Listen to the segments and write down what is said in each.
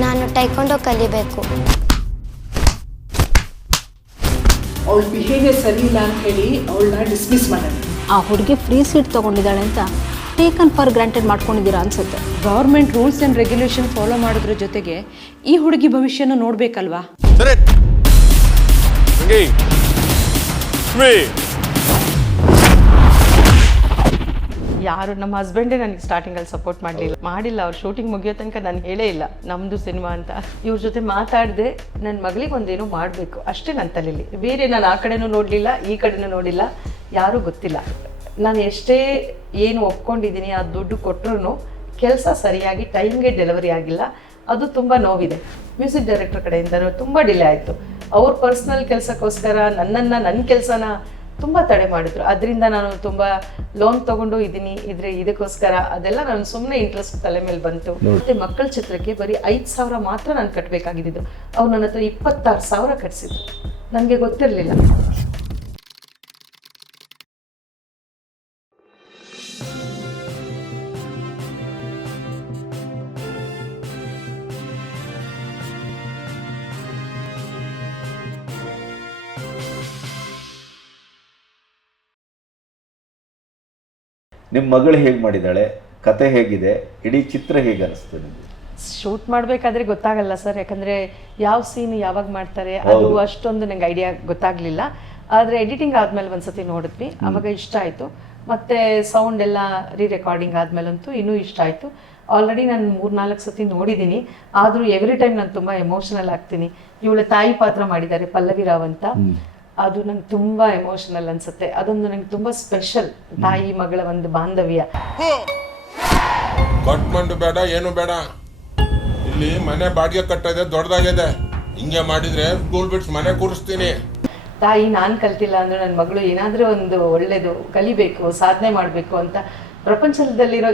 ನಾನು ಟೈಕೊಂಡೋ ಕಲಿಬೇಕು. ಅವಳ ಬಿಹೇವಿಯರ್ ಸರಿ ಇಲ್ಲ ಅಂತ ಹೇಳಿ ಅವಳನ್ನ ಡಿಸ್ಮಿಸ್ ಮಾಡೋಣ. ಆ ಹುಡುಗಿ ಫ್ರೀ ಸೀಟ್ ತೊಗೊಂಡಿದ್ದಾಳೆ ಅಂತ ಟೇಕನ್ ಫಾರ್ ಗ್ರಾಂಟೆಡ್ ಮಾಡ್ಕೊಂಡಿದ್ದೀರಾ ಅನ್ಸುತ್ತೆ. Government rules and regulation follow ಮಾಡೋದ್ರ ಜೊತೆಗೆ ಈ ಹುಡುಗಿ ಭವಿಷ್ಯನ ನೋಡಬೇಕಲ್ವಾ? ಯಾರು ನಮ್ಮ ಹಸ್ಬೆಂಡೇ ನನಗೆ ಸ್ಟಾರ್ಟಿಂಗಲ್ಲಿ ಸಪೋರ್ಟ್ ಮಾಡಿಲ್ಲ. ಅವ್ರು ಶೂಟಿಂಗ್ ಮುಗಿಯೋ ತನಕ ನಾನು ಹೇಳೇ ಇಲ್ಲ ನಮ್ಮದು ಸಿನಿಮಾ ಅಂತ. ಇವ್ರ ಜೊತೆ ಮಾತಾಡಿದೆ, ನನ್ನ ಮಗಳಿಗೆ ಒಂದೇನೋ ಮಾಡಬೇಕು ಅಷ್ಟೇ ನನ್ನ ತಲೆಯಲ್ಲಿ. ಬೇರೆ ನಾನು ಆ ಕಡೆನೂ ನೋಡಲಿಲ್ಲ, ಈ ಕಡೆನೂ ನೋಡಿಲ್ಲ, ಯಾರೂ ಗೊತ್ತಿಲ್ಲ. ನಾನು ಎಷ್ಟೇ ಏನು ಒಪ್ಕೊಂಡಿದ್ದೀನಿ, ಆ ದುಡ್ಡು ಕೊಟ್ಟರು ಕೆಲಸ ಸರಿಯಾಗಿ ಟೈಮ್ಗೆ ಡೆಲಿವರಿ ಆಗಿಲ್ಲ. ಅದು ತುಂಬ ನೋವಿದೆ. ಮ್ಯೂಸಿಕ್ ಡೈರೆಕ್ಟರ್ ಕಡೆಯಿಂದ ತುಂಬ ಡಿಲೇ ಆಯಿತು. ಅವ್ರ ಪರ್ಸ್ನಲ್ ಕೆಲಸಕ್ಕೋಸ್ಕರ ನನ್ನ ಕೆಲಸನ ತುಂಬ ತಡೆ ಮಾಡಿದ್ರು. ಅದರಿಂದ ನಾನು ತುಂಬ ಲೋನ್ ತೊಗೊಂಡು ಇದ್ದೀನಿ ಇದಕ್ಕೋಸ್ಕರ. ಅದೆಲ್ಲ ನಾನು ಸುಮ್ಮನೆ ಇಂಟ್ರೆಸ್ಟ್ ತಲೆ ಮೇಲೆ ಬಂತು. ಮತ್ತು ಮಕ್ಕಳ ಚಿತ್ರಕ್ಕೆ ಬರೀ 5,000 ಮಾತ್ರ ನಾನು ಕಟ್ಟಬೇಕಾಗಿದ್ದು. ಅವ್ರು ನನ್ನ ಹತ್ರ 26,000 ಕಟ್ಟಿಸಿದ್ರು. ನನಗೆ ಗೊತ್ತಿರಲಿಲ್ಲ. ನಿಮ್ಮ ಮಗಳು ಹೇಗೆ ಮಾಡಿದ್ದಾಳೆ, ಕತೆ ಹೇಗಿದೆ, ಇಡೀ ಚಿತ್ರ ಹೇಗೆ ಅನಿಸ್ತು ನಿಮಗೆ? ಶೂಟ್ ಮಾಡಬೇಕಾದ್ರೆ ಗೊತ್ತಾಗಲ್ಲ ಸರ್, ಯಾಕಂದರೆ ಯಾವ ಸೀನ್ ಯಾವಾಗ ಮಾಡ್ತಾರೆ ಅದು ಅಷ್ಟೊಂದು ನಂಗೆ ಐಡಿಯಾ ಗೊತ್ತಾಗಲಿಲ್ಲ. ಆದರೆ ಎಡಿಟಿಂಗ್ ಆದಮೇಲೆ ಒಂದ್ಸತಿ ನೋಡಿದ್ವಿ, ಆವಾಗ ಇಷ್ಟ ಆಯಿತು. ಮತ್ತು ಸೌಂಡ್ ಎಲ್ಲ ರೆಕಾರ್ಡಿಂಗ್ ಆದಮೇಲಂತೂ ಇನ್ನೂ ಇಷ್ಟ ಆಯಿತು. ಆಲ್ರೆಡಿ ನಾನು 3-4 ಸತಿ ನೋಡಿದ್ದೀನಿ. ಆದರೂ ಎವ್ರಿ ಟೈಮ್ ನಾನು ತುಂಬ ಎಮೋಷನಲ್ ಆಗ್ತೀನಿ. ಇವಳ ತಾಯಿ ಪಾತ್ರ ಮಾಡಿದ್ದಾರೆ ಪಲ್ಲವಿ ರಾವ್ ಅಂತ. ಅದು ನಂಗೆ ತುಂಬ ಎಮೋಷನಲ್ ಅನ್ಸುತ್ತೆ. ಅದೊಂದು ನಂಗೆ ತುಂಬ ಸ್ಪೆಷಲ್, ತಾಯಿ ಮಗಳ ಒಂದು ಬಾಂಧವ್ಯ. ಕಟ್ಮಂಡು ಬೇಡ, ಏನು ಬೇಡ, ಇಲ್ಲಿ ಮನೆ ಬಾಡಿಗೆ ಕಟ್ಟೋದೆ ದೊಡ್ಡದಾಗಿದೆ. ಹಿಂಗೆ ಮಾಡಿದ್ರೆ ಸ್ಕೂಲ್ ಬಿಟ್ಸ್ ಮನೆ ಕೂರಿಸ್ತೀನಿ. ತಾಯಿ ನಾನು ಕಲ್ತಿಲ್ಲ ಅಂದ್ರೆ ನನ್ನ ಮಗಳು ಏನಾದರೂ ಒಂದು ಒಳ್ಳೇದು ಕಲಿಬೇಕು, ಸಾಧನೆ ಮಾಡಬೇಕು ಅಂತ ಪ್ರಪಂಚದಲ್ಲಿರೋ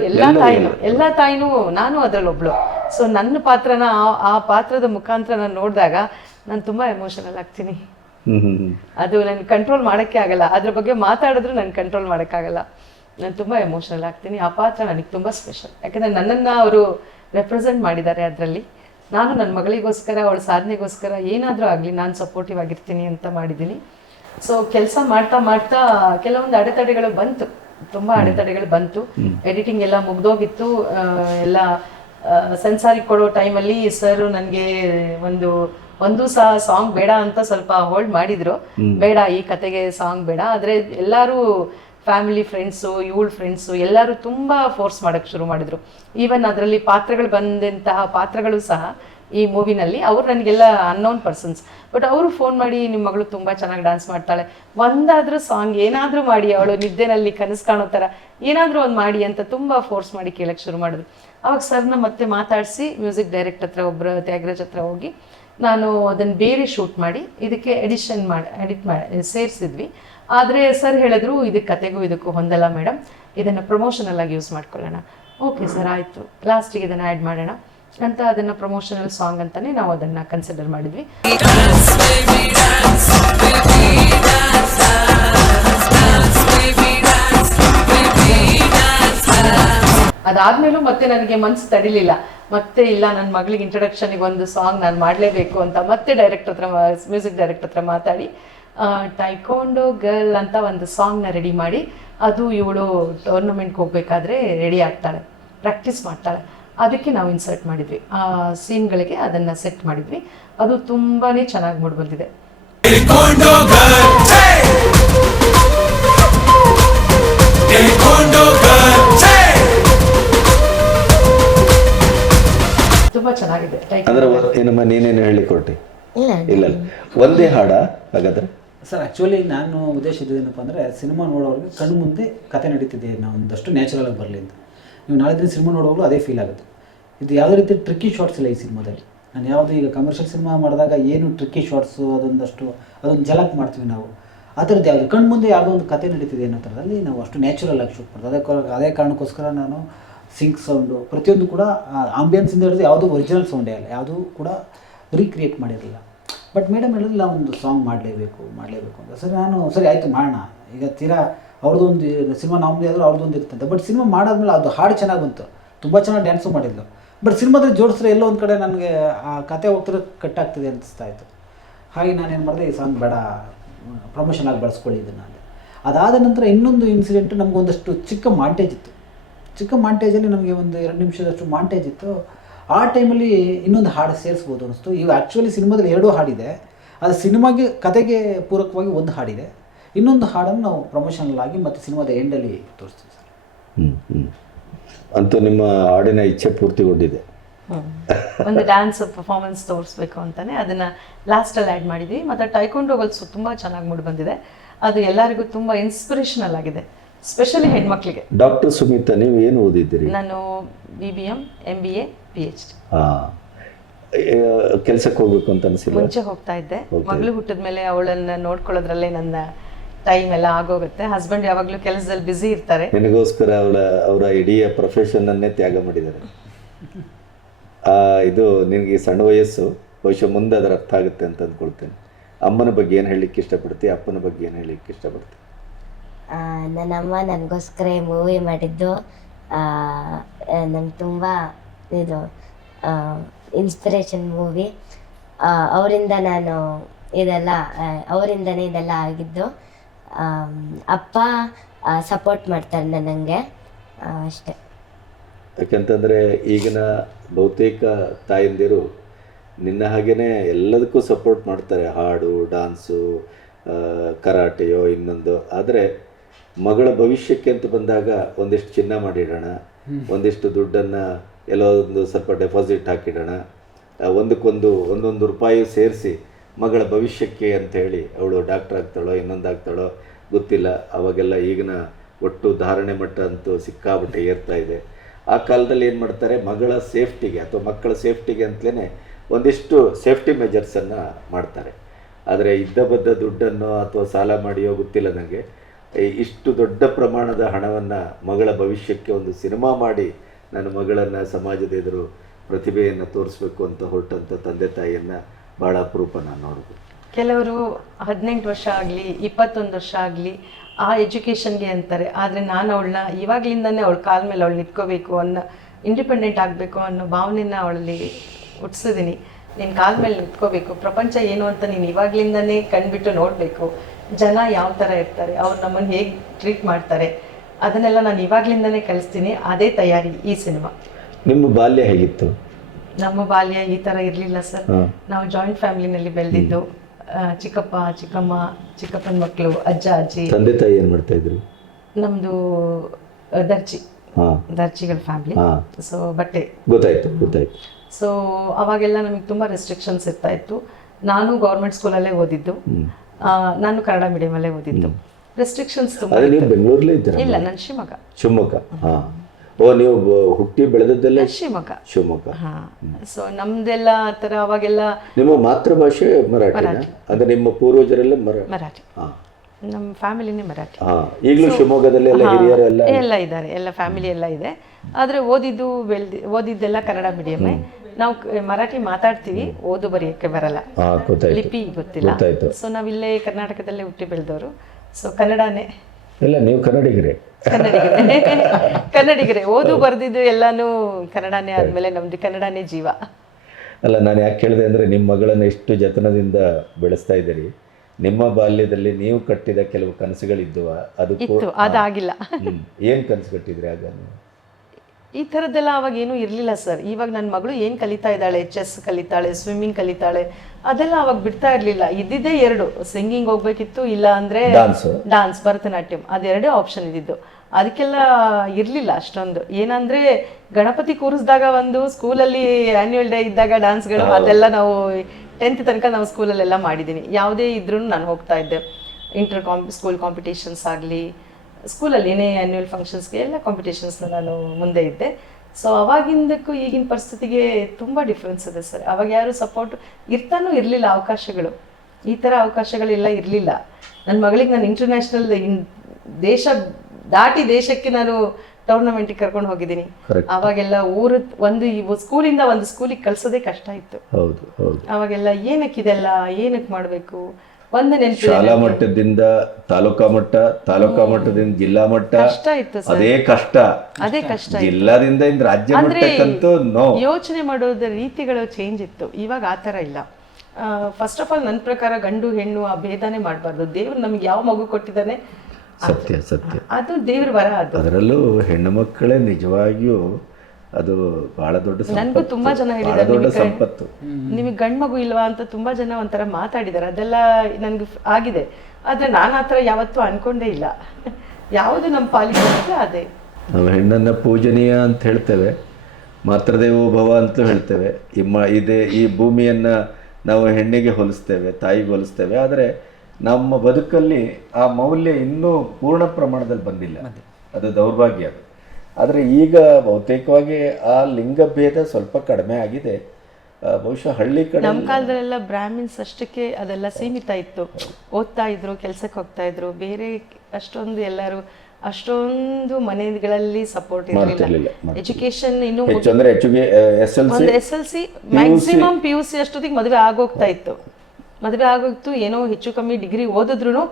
ಎಲ್ಲ ತಾಯಿನೂ ನಾನು ಅದರಲ್ಲೊಬ್ಳು. ಸೊ ನನ್ನ ಪಾತ್ರನ ಆ ಪಾತ್ರದ ಮುಖಾಂತರ ನಾನು ನೋಡಿದಾಗ ನಾನು ತುಂಬ ಎಮೋಷನಲ್ ಆಗ್ತೀನಿ. ಅದು ನಾನು ಕಂಟ್ರೋಲ್ ಮಾಡೋಕ್ಕೆ ಆಗಲ್ಲ. ಅದ್ರ ಬಗ್ಗೆ ಮಾತಾಡಿದ್ರು ನಾನು ಕಂಟ್ರೋಲ್ ಮಾಡೋಕ್ಕಾಗಲ್ಲ. ನಾನು ತುಂಬ ಎಮೋಷನಲ್ ಆಗ್ತೀನಿ. ಆ ಪಾತ್ರ ನನಗೆ ತುಂಬ ಸ್ಪೆಷಲ್. ಯಾಕಂದರೆ ನನ್ನನ್ನು ಅವರು ರೆಪ್ರೆಸೆಂಟ್ ಮಾಡಿದ್ದಾರೆ ಅದರಲ್ಲಿ. ನಾನು ನನ್ನ ಮಗಳಿಗೋಸ್ಕರ, ಅವಳ ಸಾಧನೆಗೋಸ್ಕರ ಏನಾದರೂ ಆಗಲಿ ನಾನು ಸಪೋರ್ಟಿವ್ ಆಗಿರ್ತೀನಿ ಅಂತ ಮಾಡಿದ್ದೀನಿ. ಸೊ ಕೆಲಸ ಮಾಡ್ತಾ ಮಾಡ್ತಾ ಕೆಲವೊಂದು ಅಡೆತಡೆಗಳು ಬಂತು, ತುಂಬ ಅಡೆತಡೆಗಳು ಬಂತು. ಎಡಿಟಿಂಗ್ ಎಲ್ಲ ಮುಗ್ದೋಗಿತ್ತು. ಎಲ್ಲ ಸೆನ್ಸಾರಿಗೆ ಕೊಡೋ ಟೈಮಲ್ಲಿ ಸರ್ ನನಗೆ ಒಂದು ಸಹ ಸಾಂಗ್ ಬೇಡ ಅಂತ ಸ್ವಲ್ಪ ಹೋಲ್ಡ್ ಮಾಡಿದ್ರು. ಬೇಡ, ಈ ಕತೆಗೆ ಸಾಂಗ್ ಬೇಡ. ಆದರೆ ಎಲ್ಲರೂ ಫ್ಯಾಮಿಲಿ ಫ್ರೆಂಡ್ಸು, ಇವಳ ಫ್ರೆಂಡ್ಸು ಎಲ್ಲರೂ ತುಂಬ ಫೋರ್ಸ್ ಮಾಡೋಕ್ಕೆ ಶುರು ಮಾಡಿದರು. ಈವನ್ ಅದರಲ್ಲಿ ಪಾತ್ರಗಳು ಬಂದಂತಹ ಪಾತ್ರಗಳು ಸಹ ಈ ಮೂವಿನಲ್ಲಿ ಅವರು ನನಗೆಲ್ಲ ಅನ್ನೋನ್ ಪರ್ಸನ್ಸ್. ಬಟ್ ಅವರು ಫೋನ್ ಮಾಡಿ ನಿಮ್ಮ ಮಗಳು ತುಂಬ ಚೆನ್ನಾಗಿ ಡ್ಯಾನ್ಸ್ ಮಾಡ್ತಾಳೆ, ಒಂದಾದರೂ ಸಾಂಗ್ ಏನಾದರೂ ಮಾಡಿ, ಅವಳು ನಿದ್ದೆನಲ್ಲಿ ಕನಸು ಕಾಣೋ ಥರ ಏನಾದರೂ ಒಂದು ಮಾಡಿ ಅಂತ ತುಂಬ ಫೋರ್ಸ್ ಮಾಡಿ ಕೇಳೋಕ್ಕೆ ಶುರು ಮಾಡಿದ್ರು. ಅವಾಗ ಸರ್ನ ಮತ್ತೆ ಮಾತಾಡಿಸಿ ಮ್ಯೂಸಿಕ್ ಡೈರೆಕ್ಟರ್ ಹತ್ರ, ಒಬ್ಬರು ತ್ಯಾಗರಾಜ್ ಹತ್ರ ಹೋಗಿ ನಾನು ಅದನ್ನು ಬೇರೆ ಶೂಟ್ ಮಾಡಿ ಇದಕ್ಕೆ ಎಡಿಟ್ ಮಾಡಿ ಸೇರಿಸಿದ್ವಿ. ಆದರೆ ಸರ್ ಹೇಳಿದ್ರು ಇದಕ್ಕೆ ಕತೆಗೂ ಇದಕ್ಕೂ ಹೊಂದಲ್ಲ ಮೇಡಮ್, ಇದನ್ನು ಪ್ರಮೋಷನಲ್ ಆಗಿ ಯೂಸ್ ಮಾಡ್ಕೊಳ್ಳೋಣ. ಓಕೆ ಸರ್, ಆಯಿತು, ಲಾಸ್ಟಿಗೆ ಇದನ್ನು ಆ್ಯಡ್ ಮಾಡೋಣ ಅಂತ ಅದನ್ನು ಪ್ರಮೋಷನಲ್ ಸಾಂಗ್ ಅಂತಲೇ ನಾವು ಅದನ್ನು ಕನ್ಸಿಡರ್ ಮಾಡಿದ್ವಿ. ಅದಾದ್ಮೇಲೂ ಮತ್ತೆ ನನಗೆ ಮನಸ್ಸು ತಡಿಲಿಲ್ಲ. ಮತ್ತೆ ಇಲ್ಲ, ನನ್ನ ಮಗಳಿಗೆ ಇಂಟ್ರಡಕ್ಷನ್ಗೆ ಒಂದು ಸಾಂಗ್ ನಾನು ಮಾಡಲೇಬೇಕು ಅಂತ ಮತ್ತೆ ಮ್ಯೂಸಿಕ್ ಡೈರೆಕ್ಟರ್ ಹತ್ರ ಮಾತಾಡಿ ಟೈಕೊಂಡೋ ಗರ್ಲ್ ಅಂತ ಒಂದು ಸಾಂಗ್ನ ರೆಡಿ ಮಾಡಿ, ಅದು ಇವಳು ಟೂರ್ನಮೆಂಟ್ಗೆ ಹೋಗ್ಬೇಕಾದ್ರೆ ರೆಡಿ ಆಗ್ತಾಳೆ, ಪ್ರಾಕ್ಟೀಸ್ ಮಾಡ್ತಾಳೆ, ಅದಕ್ಕೆ ನಾವು ಇನ್ಸರ್ಟ್ ಮಾಡಿದ್ವಿ. ಆ ಸೀನ್ಗಳಿಗೆ ಅದನ್ನು ಸೆಟ್ ಮಾಡಿದ್ವಿ. ಅದು ತುಂಬಾ ಚೆನ್ನಾಗಿ ಮೂಡಿಬಂದಿದೆ. ತುಂಬಾ ಚೆನ್ನಾಗಿದೆ. ನೀನೇನು ಹೇಳಿಕೊಟ್ಟಿ? ಇಲ್ಲ, ಒಂದೇ ಹಾಡ ಹಾಗಾದ್ರೆ ಸರ್. ಆ್ಯಕ್ಚುಲಿ ನಾನು ಉದ್ದೇಶ ಇದ್ದೇನಪ್ಪ ಅಂದರೆ ಸಿನಿಮಾ ನೋಡೋರಿಗೆ ಕಣ್ಣು ಮುಂದೆ ಕತೆ ನಡೀತಿದೆ ನಾವು ಒಂದಷ್ಟು ನ್ಯಾಚುರಲಾಗಿ ಬರಲಿ ಅಂತ. ನೀವು ನಾಳೆ ದಿನ ಸಿನಿಮಾ ನೋಡುವಾಗಲೂ ಅದೇ ಫೀಲ್ ಆಗುತ್ತೆ. ಇದು ಯಾವುದೇ ರೀತಿ ಟ್ರಿಕ್ಕಿ ಶಾರ್ಟ್ಸ್ ಇಲ್ಲ ಈ ಸಿನಿಮಾದಲ್ಲಿ. ನಾನು ಯಾವುದು ಈಗ ಕಮರ್ಷಿಯಲ್ ಸಿನಿಮಾ ಮಾಡಿದಾಗ ಏನು ಟ್ರಿಕ್ಕಿ ಶಾರ್ಟ್ಸು ಅದೊಂದು ಜಲಕ್ ಮಾಡ್ತೀವಿ ನಾವು, ಆ ಥರದ್ದು ಯಾವುದು ಕಣ್ಣು ಮುಂದೆ ಯಾವುದೋ ಒಂದು ಕತೆ ನಡೀತಿದೆ ಅನ್ನೋ ಥರದಲ್ಲಿ ನಾವು ಅಷ್ಟು ನ್ಯಾಚುರಲ್ ಆಗಿ ಶೂಟ್ ಮಾಡ್ತೀವಿ. ಅದೇ ಕಾರಣಕ್ಕೋಸ್ಕರ ನಾನು ಸಿಂಕ್ ಸೌಂಡು ಪ್ರತಿಯೊಂದು ಕೂಡ ಆಂಬಿಯನ್ಸಿಂದ ಹಿಡಿದು ಯಾವುದೂ ಒರಿಜಿನಲ್ ಸೌಂಡೇ ಅಲ್ಲ, ಯಾವುದೂ ಕೂಡ ರೀಕ್ರಿಯೇಟ್ ಮಾಡಿರಲಿಲ್ಲ. ಬಟ್ ಮೇಡಮ್ ಹೇಳಿದ್ರೆ ಒಂದು ಸಾಂಗ್ ಮಾಡಲೇಬೇಕು ಅಂತ. ಸರಿ ಆಯಿತು ಮಾಡೋಣ. ಈಗ ತೀರಾ ಅವ್ರದ್ದೊಂದು ಸಿನಿಮಾ ನಮ್ಮದೇ ಆದರೂ ಅವ್ರದ್ದೊಂದು ಇರ್ತಂತೆ. ಬಟ್ ಸಿನಿಮಾ ಮಾಡಾದ್ಮೇಲೆ ಅದು ಹಾಡು ಚೆನ್ನಾಗಿ ಬಂತು, ತುಂಬ ಚೆನ್ನಾಗಿ ಡ್ಯಾನ್ಸು ಮಾಡಿದ್ಲು. ಬಟ್ ಸಿನಿಮಾದಲ್ಲಿ ಜೋಡಿಸಿದ್ರೆ ಎಲ್ಲೋ ಒಂದು ಕಡೆ ನನಗೆ ಆ ಕತೆ ಹೋಗ್ತಿರೋ ಕಟ್ಟಾಗ್ತಿದೆ ಅನಿಸ್ತಾ ಇತ್ತು. ಹಾಗೆ ನಾನೇನು ಮಾಡಿದೆ, ಈ ಸಾಂಗ್ ಬೇಡ, ಪ್ರಮೋಷನ್ ಆಗಿ ಬಳಸ್ಕೊಳ್ಳಿ ಇದನ್ನು ಅಂತ. ಅದಾದ ನಂತರ ಇನ್ನೊಂದು ಇನ್ಸಿಡೆಂಟು, ನಮಗೊಂದಷ್ಟು ಚಿಕ್ಕ ಮಾಂಟೇಜ್ ಇತ್ತು. ಚಿಕ್ಕ ಮಾಂಟೇಜಲ್ಲಿ ನಮಗೆ ಒಂದು 2 ನಿಮಿಷದಷ್ಟು ಮಾಂಟೇಜ್ ಇತ್ತು. ಆ ಟೈಮಲ್ಲಿ ಇನ್ನೊಂದು ಹಾಡು ಸೇರಿಸ್ಬೋದು ಅನ್ನಿಸ್ತು. ಈಗ ಆ್ಯಕ್ಚುಲಿ ಸಿನಿಮಾದಲ್ಲಿ 2 ಹಾಡಿದೆ, ಅದು ಸಿನಿಮಾಗೆ ಕತೆಗೆ ಪೂರಕವಾಗಿ ಒಂದು ಹಾಡಿದೆ. ಇನ್ನೊಂದು ಹಾಡನ್ನು ನಾವು ಪ್ರಮೋಷನಲ್ ಆಗಿ ಮತ್ತು ಸಿನಿಮಾದ ಎಂಡಲ್ಲಿ ತೋರಿಸ್ತೀವಿ ಸರ್. ಅಂತೂ ನಿಮ್ಮ ಹಾಡಿನ ಇಚ್ಛೆ ಪೂರ್ತಿಗೊಂಡಿದೆ. ಒಂದು ಡ್ಯಾನ್ಸ್ ಪರ್ಫಾರ್ಮೆನ್ಸ್ ತೋರಿಸ್ಬೇಕು ಅಂತಾನೆ ಅದನ್ನ ಲಾಸ್ಟಲ್ಲಿ ಆ್ಯಡ್ ಮಾಡಿದ್ವಿ. ಮತ್ತು ಟೈಕೊಂಡೋಗಲ್ಸು ತುಂಬ ಚೆನ್ನಾಗಿ ಮೂಡಿ ಬಂದಿದೆ. ಅದು ಎಲ್ಲರಿಗೂ ತುಂಬ ಇನ್ಸ್ಪಿರೇಷನಲ್ ಆಗಿದೆ, ಸ್ಪೆಷಲಿ ಹೆಣ್ಮಕ್ಳಿಗೆ. ಡಾಕ್ಟರ್ ಸುಮಿತಾ, ನೀವು ಏನು ಓದಿದ್ದೀರಿ? ನಾನು BBM, MBA, PhD. ಕೆಲಸಕ್ಕೆ ಹೋಗ್ಬೇಕು ಅಂತ ಅನಿಸಿಲ್ಲ? ಮುಂಚೆ ಹೋಗ್ತಾ ಇದ್ದೆ. ಮಗಳು ಹುಟ್ಟಿದ ಮೇಲೆ ಅವಳನ್ನ ನೋಡ್ಕೊಳ್ಳೋದ್ರಲ್ಲೇ ನನ್ನ ಟೈಮ್ ಎಲ್ಲ ಆಗೋಗುತ್ತೆ. ಹಸ್ಬೆಂಡ್ ಯಾವಾಗಲೂ ಕೆಲಸದಲ್ಲಿ ಬ್ಯುಸಿ ಇರ್ತಾರೆ. ನಿನಗೋಸ್ಕರ ಅವರ ಇಡೀ ಪ್ರೊಫೆಷನ್ನನ್ನೇ ತ್ಯಾಗ ಮಾಡಿದ್ದಾರೆ. ಇದು ನಿನಗೆ ಸಣ್ಣ ವಯಸ್ಸು, ಬಹುಶಃ ಮುಂದೆ ಅದರ ಅರ್ಥ ಆಗುತ್ತೆ ಅಂತ ಅಂದ್ಕೊಳ್ತೇನೆ. ಅಮ್ಮನ ಬಗ್ಗೆ ಏನು ಹೇಳಲಿಕ್ಕೆ ಇಷ್ಟಪಡ್ತೀವಿ, ಅಪ್ಪನ ಬಗ್ಗೆ ಏನು ಹೇಳಲಿಕ್ಕೆ ಇಷ್ಟಪಡ್ತೀವಿ? ನನ್ನಮ್ಮ ನನಗೋಸ್ಕರ ಈ ಮೂವಿ ಮಾಡಿದ್ದು ನಂಗೆ ತುಂಬ ಇದು ಇನ್ಸ್ಪಿರೇಷನ್ ಮೂವಿ. ಅವರಿಂದ ನಾನು ಅವರಿಂದನೇ ಇದೆಲ್ಲ ಆಗಿದ್ದು. ಅಪ್ಪ ಸಪೋರ್ಟ್ ಮಾಡ್ತಾರೆ ನನಗೆ, ಅಷ್ಟೇ. ಯಾಕೆಂತಂದರೆ ಈಗಿನ ಬಹುತೇಕ ತಾಯಂದಿರು ನಿನ್ನ ಹಾಗೇ ಎಲ್ಲದಕ್ಕೂ ಸಪೋರ್ಟ್ ಮಾಡ್ತಾರೆ, ಹಾಡು, ಡಾನ್ಸು, ಕರಾಟೆಯೋ ಇನ್ನೊಂದು. ಆದರೆ ಮಗಳ ಭವಿಷ್ಯಕ್ಕೆ ಅಂತ ಬಂದಾಗ ಒಂದಿಷ್ಟು ಚಿನ್ನ ಮಾಡಿಡೋಣ, ಒಂದಿಷ್ಟು ದುಡ್ಡನ್ನು ಎಲ್ಲೋ ಒಂದು ಸ್ವಲ್ಪ ಡೆಪಾಸಿಟ್ ಹಾಕಿಡೋಣ, ಒಂದೊಂದು ರೂಪಾಯಿ ಸೇರಿಸಿ ಮಗಳ ಭವಿಷ್ಯಕ್ಕೆ ಅಂತ ಹೇಳಿ ಅವಳು ಡಾಕ್ಟರ್ ಆಗ್ತಾಳೋ ಇನ್ನೊಂದಾಗ್ತಾಳೋ ಗೊತ್ತಿಲ್ಲ. ಅವಾಗೆಲ್ಲ ಈಗಿನ ಒಟ್ಟು ಧಾರಣೆ ಮಟ್ಟ ಅಂತೂ ಸಿಕ್ಕಾಬಿಟ್ಟೆ ಏರ್ತಾ ಇದೆ. ಆ ಕಾಲದಲ್ಲಿ ಏನು ಮಾಡ್ತಾರೆ, ಮಗಳ ಸೇಫ್ಟಿಗೆ ಅಥವಾ ಮಕ್ಕಳ ಸೇಫ್ಟಿಗೆ ಅಂತಲೇ ಒಂದಿಷ್ಟು ಸೇಫ್ಟಿ ಮೆಜರ್ಸನ್ನು ಮಾಡ್ತಾರೆ. ಆದರೆ ಇದ್ದಬದ್ದ ದುಡ್ಡನ್ನು ಅಥವಾ ಸಾಲ ಮಾಡಿಯೋ ಗೊತ್ತಿಲ್ಲ ನನಗೆ, ಇಷ್ಟು ದೊಡ್ಡ ಪ್ರಮಾಣದ ಹಣವನ್ನು ಮಗಳ ಭವಿಷ್ಯಕ್ಕೆ ಒಂದು ಸಿನಿಮಾ ಮಾಡಿ ನನ್ನ ಮಗಳನ್ನು ಸಮಾಜದ ಎದುರು ಪ್ರತಿಭೆಯನ್ನು ತೋರಿಸ್ಬೇಕು ಅಂತ ಹೊರಟಂಥ ತಂದೆ ತಾಯಿಯನ್ನು ಭಾಳ ಅಪರೂಪ ನಾನು ನೋಡೋದು. ಕೆಲವರು 18 ವರ್ಷ ಆಗಲಿ 21 ವರ್ಷ ಆಗಲಿ ಆ ಎಜುಕೇಷನ್ಗೆ ಅಂತಾರೆ. ಆದರೆ ನಾನು ಅವಳನ್ನ ಇವಾಗಲಿಂದನೇ ಅವಳ ಕಾಲ ಮೇಲೆ ಅವಳು ನಿಂತ್ಕೋಬೇಕು ಅನ್ನೋ, ಇಂಡಿಪೆಂಡೆಂಟ್ ಆಗಬೇಕು ಅನ್ನೋ ಭಾವನೆನ ಅವಳಲ್ಲಿ ಹುಟ್ಟಿಸಿದ್ದೀನಿ. ನಿನ್ನ ಕಾಲ ಮೇಲೆ ನಿಂತ್ಕೋಬೇಕು, ಪ್ರಪಂಚ ಏನು ಅಂತ ನೀನು ಇವಾಗಲಿಂದನೇ ಕಂಡುಬಿಟ್ಟು ನೋಡಬೇಕು, ಜನ ಯಾವ ಥರ ಇರ್ತಾರೆ, ಅವ್ರು ನಮ್ಮನ್ನು ಹೇಗೆ ಟ್ರೀಟ್ ಮಾಡ್ತಾರೆ, ಅದನ್ನೆಲ್ಲ ನಾನು ಇವಾಗಲಿಂದನೇ ಕಲಿಸ್ತೀನಿ. ಅದೇ ತಯಾರಿ ಈ ಸಿನಿಮಾ. ನಿಮ್ಮ ಬಾಲ್ಯ ಹೇಗಿತ್ತು? ನಮ್ಮ ಬಾಲ್ಯ ಈ ಥರ ಇರಲಿಲ್ಲ ಸರ್. ನಾವು ಜಾಯಿಂಟ್ ಫ್ಯಾಮಿಲಿನಲ್ಲಿ ಬೆಳೆದಿದ್ದು. ಚಿಕ್ಕಪ್ಪ, ಚಿಕ್ಕಮ್ಮ, ಚಿಕ್ಕಪ್ಪನ ಮಕ್ಕಳು, ಅಜ್ಜ, ಅಜ್ಜಿ. ತಂದೆ ತಾಯಿ ಏನು ಮಾಡ್ತಾ ಇದ್ರು? ನಮ್ಮದು ದರ್ಜಿಗಳ ಫ್ಯಾಮಿಲಿ. ಸೊ ಬಟ್ಟೆ. ಗೊತ್ತಾಯ್ತು. ಸೊ ಅವಾಗೆಲ್ಲ ನಮಗೆ ತುಂಬ ರೆಸ್ಟ್ರಿಕ್ಷನ್ಸ್ ಇರ್ತಾ ಇತ್ತು. ನಾನು ಗೌರ್ಮೆಂಟ್ ಸ್ಕೂಲಲ್ಲೇ ಓದಿದ್ದು, ನಾನು ಕನ್ನಡ ಮೀಡಿಯಮಲ್ಲೇ ಓದಿದ್ದು. ರೆಸ್ಟ್ರಿಕ್ಷನ್ಸ್ ತುಂಬ. ಬೆಂಗಳೂರಲ್ಲೇ ಇದ್ದೀರಾ? ಇಲ್ಲ, ನಾನು ಶಿವಮೊಗ್ಗ. ನೀವು ಹುಟ್ಟಿ ಬೆಳೆದದ್ದೆಲ್ಲ ಶಿವಮೊಗ್ಗ. ಸೊ ನಮ್ದೆಲ್ಲ ಆ ಥರ ಅವಾಗೆಲ್ಲ. ನಿಮ್ಮ ಮಾತೃಭಾಷೆ ಮರಾಠಿ? ಅಂದ್ರೆ ನಿಮ್ಮ ಪೂರ್ವಜರೆಲ್ಲ ಮರಾಠಿ. ನಮ್ಮ ಫ್ಯಾಮಿಲಿನೇ ಮರಾಠಿ. ಈಗಲೂ ಶಿವಮೊಗ್ಗದಲ್ಲಿ ಎಲ್ಲ ಇದ್ದಾರೆ, ಎಲ್ಲ ಫ್ಯಾಮಿಲಿ ಎಲ್ಲ ಇದೆ. ಆದರೆ ಓದಿದ್ದೆಲ್ಲ ಕನ್ನಡ ಮೀಡಿಯಮೇ. ನಾವು ಮರಾಠಿ ಮಾತಾಡ್ತೀವಿ, ಓದು ಬರೆಯೋಕ್ಕೆ ಬರಲ್ಲ, ಲಿಪಿ ಗೊತ್ತಿಲ್ಲ. ಸೊ ನಾವಿಲ್ಲೇ ಕರ್ನಾಟಕದಲ್ಲೇ ಹುಟ್ಟಿ ಬೆಳೆದವರು. ಸೊ ಕನ್ನಡನೇ. ಇಲ್ಲ, ನೀವು ಕನ್ನಡಿಗರೇ. ಓದು ಬರೆದಿದ್ದು ಎಲ್ಲಾನು ಕನ್ನಡನೇ ಆದಮೇಲೆ ನಮ್ದು ಕನ್ನಡನೇ ಜೀವ. ಅಲ್ಲ, ನಾನು ಯಾಕೆ ಕೇಳಿದೆ ಅಂದರೆ ನಿಮ್ಮ ಮಗಳನ್ನು ಎಷ್ಟು ಜತನದಿಂದ ಬೆಳೆಸ್ತಾ ಇದ್ದೀರಿ. ನಿಮ್ಮ ಬಾಲ್ಯದಲ್ಲಿ ನೀವು ಕಟ್ಟಿದ ಕೆಲವು ಕನಸುಗಳಿದ್ದುವ? ಅದಾಗಿಲ್ಲ. ಏನು ಕನಸು ಕಟ್ಟಿದ್ರಿ ಆಗ ನೀವು? ಈ ಥರದ್ದೆಲ್ಲ ಅವಾಗ ಏನೂ ಇರಲಿಲ್ಲ ಸರ್. ಇವಾಗ ನನ್ನ ಮಗಳು ಏನು ಕಲಿತಾ ಇದ್ದಾಳೆ, ಚೆಸ್ ಕಲಿತಾಳೆ, ಸ್ವಿಮ್ಮಿಂಗ್ ಕಲಿತಾಳೆ, ಅದೆಲ್ಲ ಅವಾಗ ಬಿಡ್ತಾ ಇರಲಿಲ್ಲ. ಇದ್ದಿದ್ದೇ 2, ಸಿಂಗಿಂಗ್ ಹೋಗ್ಬೇಕಿತ್ತು, ಇಲ್ಲ ಅಂದರೆ ಡಾನ್ಸ್, ಭರತನಾಟ್ಯಂ, ಅದೆರಡೇ ಆಪ್ಷನ್ ಇದ್ದಿದ್ದು. ಅದಕ್ಕೆಲ್ಲ ಇರಲಿಲ್ಲ ಅಷ್ಟೊಂದು. ಏನಂದರೆ ಗಣಪತಿ ಕೂರಿಸಿದಾಗ ಒಂದು ಸ್ಕೂಲಲ್ಲಿ ಆ್ಯನ್ಯುವಲ್ ಡೇ ಇದ್ದಾಗ ಡ್ಯಾನ್ಸ್ಗಳು, ಅದೆಲ್ಲ ನಾವು 10th ತನಕ ನಾವು ಸ್ಕೂಲಲ್ಲೆಲ್ಲ ಮಾಡಿದ್ದೀನಿ. ಯಾವುದೇ ಇದ್ರೂ ನಾನು ಹೋಗ್ತಾ ಇದ್ದೆ. ಸ್ಕೂಲ್ ಕಾಂಪಿಟೇಷನ್ಸ್ ಆಗಲಿ, ಸ್ಕೂಲಲ್ಲಿ ಏನೇ ಆ್ಯನ್ಯುವಲ್ ಫಂಕ್ಷನ್ಸ್ಗೆ ಎಲ್ಲ ಕಾಂಪಿಟೇಷನ್ಸ್ನ ನಾನು ಮುಂದೆ ಇದ್ದೆ. ಸೊ ಅವಾಗಿಂದಕ್ಕೂ ಈಗಿನ ಪರಿಸ್ಥಿತಿಗೆ ತುಂಬ ಡಿಫ್ರೆನ್ಸ್ ಇದೆ ಸರ್. ಅವಾಗ ಯಾರು ಸಪೋರ್ಟ್ ಇರ್ತಾನೂ ಇರಲಿಲ್ಲ, ಅವಕಾಶಗಳು ಈ ಥರ ಅವಕಾಶಗಳೆಲ್ಲ ಇರಲಿಲ್ಲ. ನನ್ನ ಮಗಳಿಗೆ ನಾನು ಇಂಟರ್ನ್ಯಾಷನಲ್ ದೇಶ ದಾಟಿ ದೇಶಕ್ಕೆ ನಾನು ಟೂರ್ನಮೆಂಟಿಗೆ ಕರ್ಕೊಂಡು ಹೋಗಿದ್ದೀನಿ. ಅವಾಗೆಲ್ಲ ಸ್ಕೂಲಿಂದ ಒಂದು ಸ್ಕೂಲಿಗೆ ಕಳ್ಸೋದೇ ಕಷ್ಟ ಇತ್ತು. ಅವಾಗೆಲ್ಲ ಏನಕ್ಕಿದೆಲ್ಲ, ಏನಕ್ಕೆ ಮಾಡಬೇಕು, ಒಂದು ನೆನಪು ಶಾಲಾ ಮಟ್ಟದಿಂದ ತಾಲೂಕಾ ಮಟ್ಟ, ತಾಲೂಕಾ ಮಟ್ಟದಿಂದ ಜಿಲ್ಲಾ ಮಟ್ಟ, ಕಷ್ಟ ಇತ್ತು ಸರ್, ಅದೇ ಕಷ್ಟ. ಅದೇ ಕಷ್ಟ ಇತ್ತು. ಜಿಲ್ಲಾದಿಂದ ಇಂದ ರಾಜ್ಯ ಮಟ್ಟಕ್ಕಂತೂ ನೋ. ಯೋಚನೆ ಮಾಡೋದ್ರ ರೀತಿಗಳು ಚೇಂಜ್ ಇತ್ತು. ಇವಾಗ ಆ ಥರ ಇಲ್ಲ. ಫಸ್ಟ್ ಆಫ್ ಆಲ್ ನನ್ನ ಪ್ರಕಾರ ಗಂಡು ಹೆಣ್ಣು ಆ ಭೇದನೇ ಮಾಡಬಾರ್ದು. ದೇವ್ರು ನಮ್ಗೆ ಯಾವ ಮಗು ಕೊಟ್ಟಿದ್ದಾನೆ ಸತ್ಯ ಸತ್ಯ, ಅದು ದೇವ್ರ ವರ. ಅದು ಅದರಲ್ಲೂ ಹೆಣ್ಣು ಮಕ್ಕಳೇ ನಿಜವಾಗಿಯೂ ಅದು ಬಹಳ ದೊಡ್ಡ ನನಗೂ ತುಂಬಾ ಜನ ಬಹಳ ಹೇಳಿದ್ದಾರೆ, ದೊಡ್ಡ ಸಂಪತ್ತು. ನಿಮಗೆ ಗಂಡು ಮಗು ಇಲ್ವಾ ಅಂತ ತುಂಬಾ ಜನ ಒಂಥರ ಮಾತಾಡಿದ್ದಾರೆ. ಅದೆಲ್ಲ ನನ್ಗೆ ಆಗಿದೆ. ಆದ್ರೆ ನಾನು ಆ ಥರ ಯಾವತ್ತೂ ಅನ್ಕೊಂಡೇ ಇಲ್ಲ. ಯಾವುದು ನಮ್ಮ ಪಾಲಿಗೆ ಬರುತ್ತೆ ಅದೇ. ನಾವು ಹೆಣ್ಣನ್ನು ಪೂಜನೀಯ ಅಂತ ಹೇಳ್ತೇವೆ, ಮಾತೃದೇವೋ ಭವ ಅಂತಲೂ ಹೇಳ್ತೇವೆ. ಈ ಭೂಮಿಯನ್ನು ನಾವು ಹೆಣ್ಣಿಗೆ ಹೋಲಿಸ್ತೇವೆ, ತಾಯಿಗೆ ಹೋಲಿಸ್ತೇವೆ. ಆದರೆ ನಮ್ಮ ಬದುಕಲ್ಲಿ ಆ ಮೌಲ್ಯ ಇನ್ನೂ ಪೂರ್ಣ ಪ್ರಮಾಣದಲ್ಲಿ ಬಂದಿಲ್ಲ. ಅದು ದೌರ್ಭಾಗ್ಯ. ಅದು ಆದರೆ ಈಗ ಬಹುತೇಕವಾಗಿ ಆ ಲಿಂಗಭೇದ ಸ್ವಲ್ಪ ಕಡಿಮೆ ಆಗಿದೆ. ಬಹುಶಃ ಹಳ್ಳಿ ಕಡೆ ನಮ್ಮ ಕಾಲದಲ್ಲೆಲ್ಲ ಬ್ರಾಹ್ಮಿನ್ಸ್ ಅಷ್ಟಕ್ಕೆ ಅದೆಲ್ಲ ಸೀಮಿತ ಇತ್ತು. ಓದ್ತಾ ಇದ್ರು, ಕೆಲ್ಸಕ್ಕೆ ಹೋಗ್ತಾ ಇದ್ರು. ಬೇರೆ ಅಷ್ಟೊಂದು ಎಲ್ಲರೂ ಅಷ್ಟೊಂದು ಮನೆಗಳಲ್ಲಿ ಸಪೋರ್ಟ್ ಇರಲಿಲ್ಲ. ಎಜುಕೇಶನ್ ಇನ್ನೂ SLC ಮ್ಯಾಕ್ಸಿಮಮ್ PUC ಅಷ್ಟೊತ್ತಿಗೆ ಮದುವೆ ಆಗೋಗ್ತಾ ಇತ್ತು. ಮದುವೆ ಆಗೋಗ್ತು, ಏನೋ ಹೆಚ್ಚು ಕಮ್ಮಿ ಡಿಗ್ರಿ ಓದಿದ್ರು